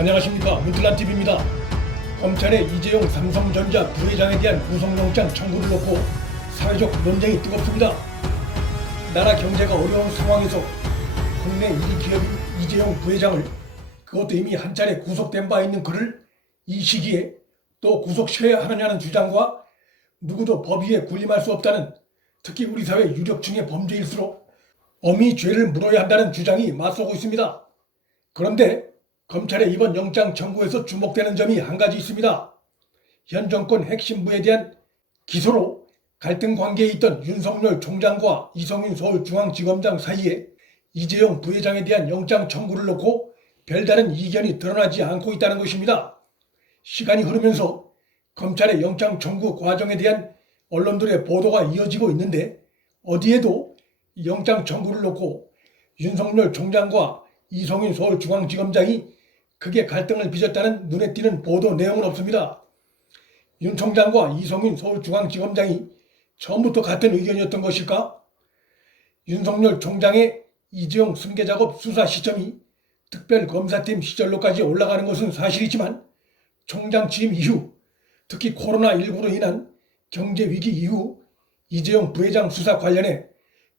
안녕하십니까, 문틀란TV입니다. 검찰의 이재용 삼성전자 부회장에 대한 구속영장 청구를 놓고 사회적 논쟁이 뜨겁습니다. 나라 경제가 어려운 상황에서 국내 1위 기업인 이재용 부회장을, 그것도 이미 한 차례 구속된 바 있는 그를 이 시기에 또 구속시켜야 하느냐는 주장과 누구도 법 위에 군림할 수 없다는, 특히 우리 사회 유력층의 범죄일수록 엄히 죄를 물어야 한다는 주장이 맞서고 있습니다. 그런데 검찰의 이번 영장 청구에서 주목되는 점이 한 가지 있습니다. 현 정권 핵심부에 대한 기소로 갈등 관계에 있던 윤석열 총장과 이성윤 서울중앙지검장 사이에 이재용 부회장에 대한 영장 청구를 놓고 별다른 이견이 드러나지 않고 있다는 것입니다. 시간이 흐르면서 검찰의 영장 청구 과정에 대한 언론들의 보도가 이어지고 있는데, 어디에도 영장 청구를 놓고 윤석열 총장과 이성윤 서울중앙지검장이 크게 갈등을 빚었다는 눈에 띄는 보도 내용은 없습니다. 윤 총장과 이성윤 서울중앙지검장이 처음부터 같은 의견이었던 것일까? 윤석열 총장의 이재용 승계작업 수사 시점이 특별검사팀 시절로까지 올라가는 것은 사실이지만, 총장 취임 이후, 특히 코로나19로 인한 경제위기 이후 이재용 부회장 수사 관련해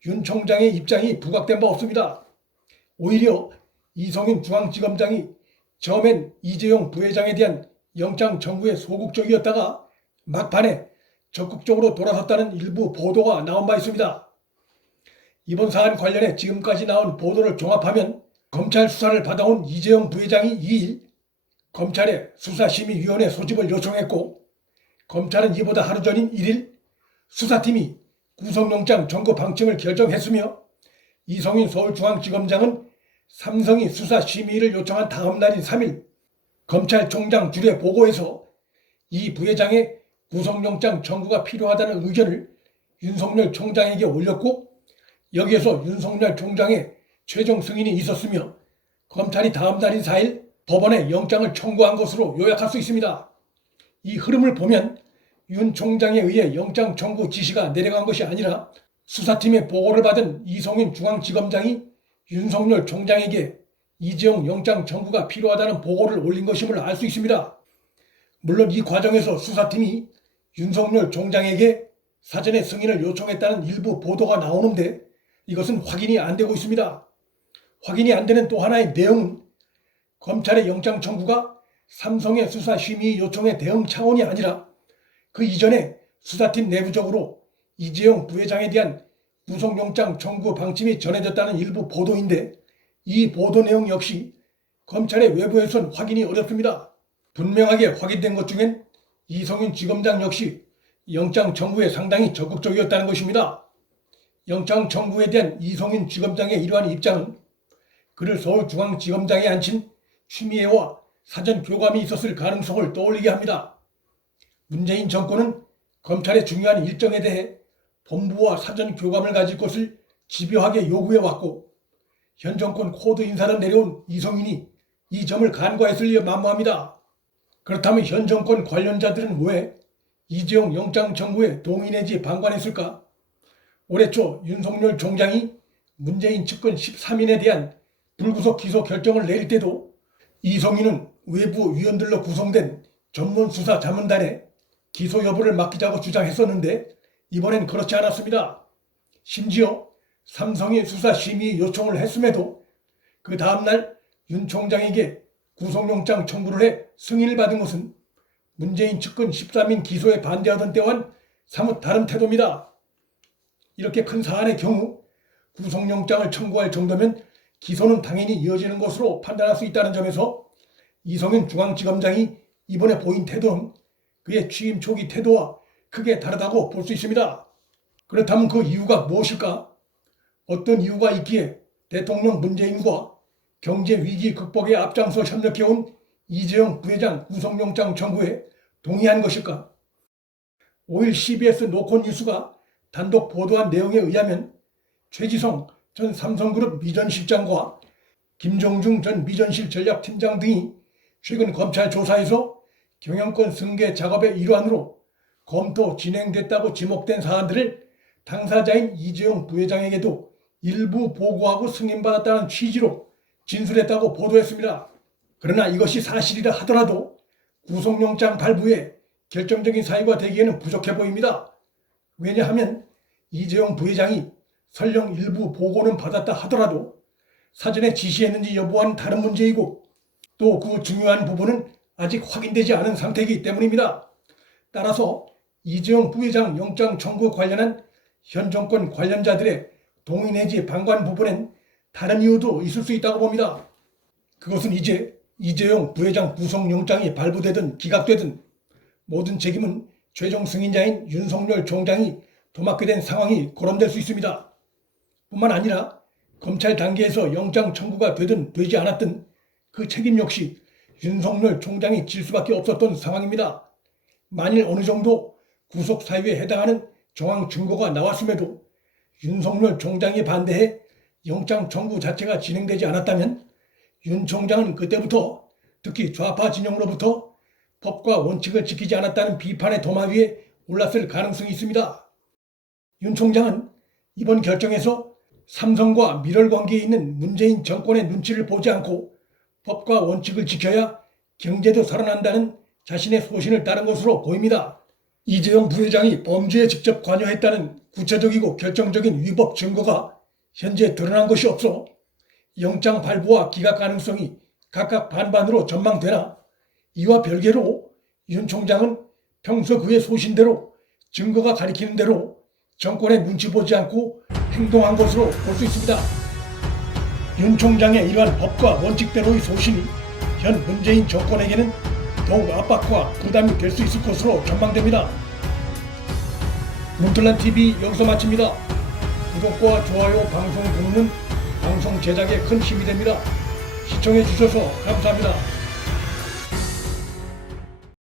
윤 총장의 입장이 부각된 바 없습니다. 오히려 이성윤 중앙지검장이 처음엔 이재용 부회장에 대한 영장 청구에 소극적이었다가 막판에 적극적으로 돌아섰다는 일부 보도가 나온 바 있습니다. 이번 사안 관련해 지금까지 나온 보도를 종합하면 검찰 수사를 받아온 이재용 부회장이 2일 검찰에 수사심의위원회 소집을 요청했고, 검찰은 이보다 하루 전인 1일 수사팀이 구속영장 청구 방침을 결정했으며, 이성윤 서울중앙지검장은 삼성이 수사심의를 요청한 다음 날인 3일 검찰총장 주례 보고에서 이 부회장의 구속영장 청구가 필요하다는 의견을 윤석열 총장에게 올렸고, 여기에서 윤석열 총장의 최종 승인이 있었으며 검찰이 다음 날인 4일 법원에 영장을 청구한 것으로 요약할 수 있습니다. 이 흐름을 보면 윤 총장에 의해 영장 청구 지시가 내려간 것이 아니라 수사팀의 보고를 받은 이성윤 중앙지검장이 윤석열 총장에게 이재용 영장 청구가 필요하다는 보고를 올린 것임을 알 수 있습니다. 물론 이 과정에서 수사팀이 윤석열 총장에게 사전에 승인을 요청했다는 일부 보도가 나오는데, 이것은 확인이 안 되고 있습니다. 확인이 안 되는 또 하나의 내용은 검찰의 영장 청구가 삼성의 수사심의 요청의 대응 차원이 아니라 그 이전에 수사팀 내부적으로 이재용 부회장에 대한 구속영장 청구 방침이 전해졌다는 일부 보도인데, 이 보도 내용 역시 검찰의 외부에선 확인이 어렵습니다. 분명하게 확인된 것 중엔 이성윤 지검장 역시 영장 청구에 상당히 적극적이었다는 것입니다. 영장 청구에 대한 이성윤 지검장의 이러한 입장은 그를 서울중앙지검장에 앉힌 추미애와 사전 교감이 있었을 가능성을 떠올리게 합니다. 문재인 정권은 검찰의 중요한 일정에 대해 본부와 사전 교감을 가질 것을 집요하게 요구해왔고, 현 정권 코드 인사로 내려온 이성윤이 이 점을 간과했을 리 만무합니다. 그렇다면 현 정권 관련자들은 왜 이재용 영장 청구에 동의 내지 방관했을까? 올해 초 윤석열 총장이 문재인 측근 13인에 대한 불구속 기소 결정을 내릴 때도 이성윤은 외부 위원들로 구성된 전문수사자문단에 기소 여부를 맡기자고 주장했었는데, 이번엔 그렇지 않았습니다. 심지어 삼성이 수사심의 요청을 했음에도 그 다음날 윤 총장에게 구속영장 청구를 해 승인을 받은 것은 문재인 측근 13인 기소에 반대하던 때와는 사뭇 다른 태도입니다. 이렇게 큰 사안의 경우 구속영장을 청구할 정도면 기소는 당연히 이어지는 것으로 판단할 수 있다는 점에서 이성윤 중앙지검장이 이번에 보인 태도는 그의 취임 초기 태도와 크게 다르다고 볼 수 있습니다. 그렇다면 그 이유가 무엇일까? 어떤 이유가 있기에 대통령 문재인과 경제위기 극복에 앞장서 협력해온 이재용 부회장 구속영장 청구에 동의한 것일까? 5일 CBS 노컷뉴스가 단독 보도한 내용에 의하면 최지성 전 삼성그룹 미전실장과 김종중 전 미전실 전략팀장 등이 최근 검찰 조사에서 경영권 승계 작업의 일환으로 검토 진행됐다고 지목된 사안들을 당사자인 이재용 부회장에게도 일부 보고하고 승인받았다는 취지로 진술했다고 보도했습니다. 그러나 이것이 사실이라 하더라도 구속영장 발부에 결정적인 사유가 되기에는 부족해 보입니다. 왜냐하면 이재용 부회장이 설령 일부 보고는 받았다 하더라도 사전에 지시했는지 여부와는 다른 문제이고 또 그 중요한 부분은 아직 확인되지 않은 상태이기 때문입니다. 따라서 이재용 부회장 영장 청구 관련한 현 정권 관련자들의 동의 내지 방관 부분엔 다른 이유도 있을 수 있다고 봅니다. 그것은 이제 이재용 부회장 구속영장이 발부되든 기각되든 모든 책임은 최종 승인자인 윤석열 총장이 도맡게 된 상황이 거론될 수 있습니다. 뿐만 아니라 검찰 단계에서 영장 청구가 되든 되지 않았든 그 책임 역시 윤석열 총장이 질 수밖에 없었던 상황입니다. 만일 어느 정도 구속 사유에 해당하는 정황 증거가 나왔음에도 윤석열 총장이 반대해 영장 청구 자체가 진행되지 않았다면 윤 총장은 그때부터 특히 좌파 진영으로부터 법과 원칙을 지키지 않았다는 비판의 도마 위에 올랐을 가능성이 있습니다. 윤 총장은 이번 결정에서 삼성과 밀월 관계에 있는 문재인 정권의 눈치를 보지 않고 법과 원칙을 지켜야 경제도 살아난다는 자신의 소신을 따른 것으로 보입니다. 이재용 부회장이 범죄에 직접 관여했다는 구체적이고 결정적인 위법 증거가 현재 드러난 것이 없어 영장 발부와 기각 가능성이 각각 반반으로 전망되나 이와 별개로 윤 총장은 평소 그의 소신대로 증거가 가리키는 대로 정권의 눈치 보지 않고 행동한 것으로 볼 수 있습니다. 윤 총장의 이러한 법과 원칙대로의 소신이 현 문재인 정권에게는 더욱 압박과 부담이 될 수 있을 것으로 전망됩니다. 문틀란TV 여기서 마칩니다. 구독과 좋아요, 방송 공유는 방송 제작에 큰 힘이 됩니다. 시청해 주셔서 감사합니다.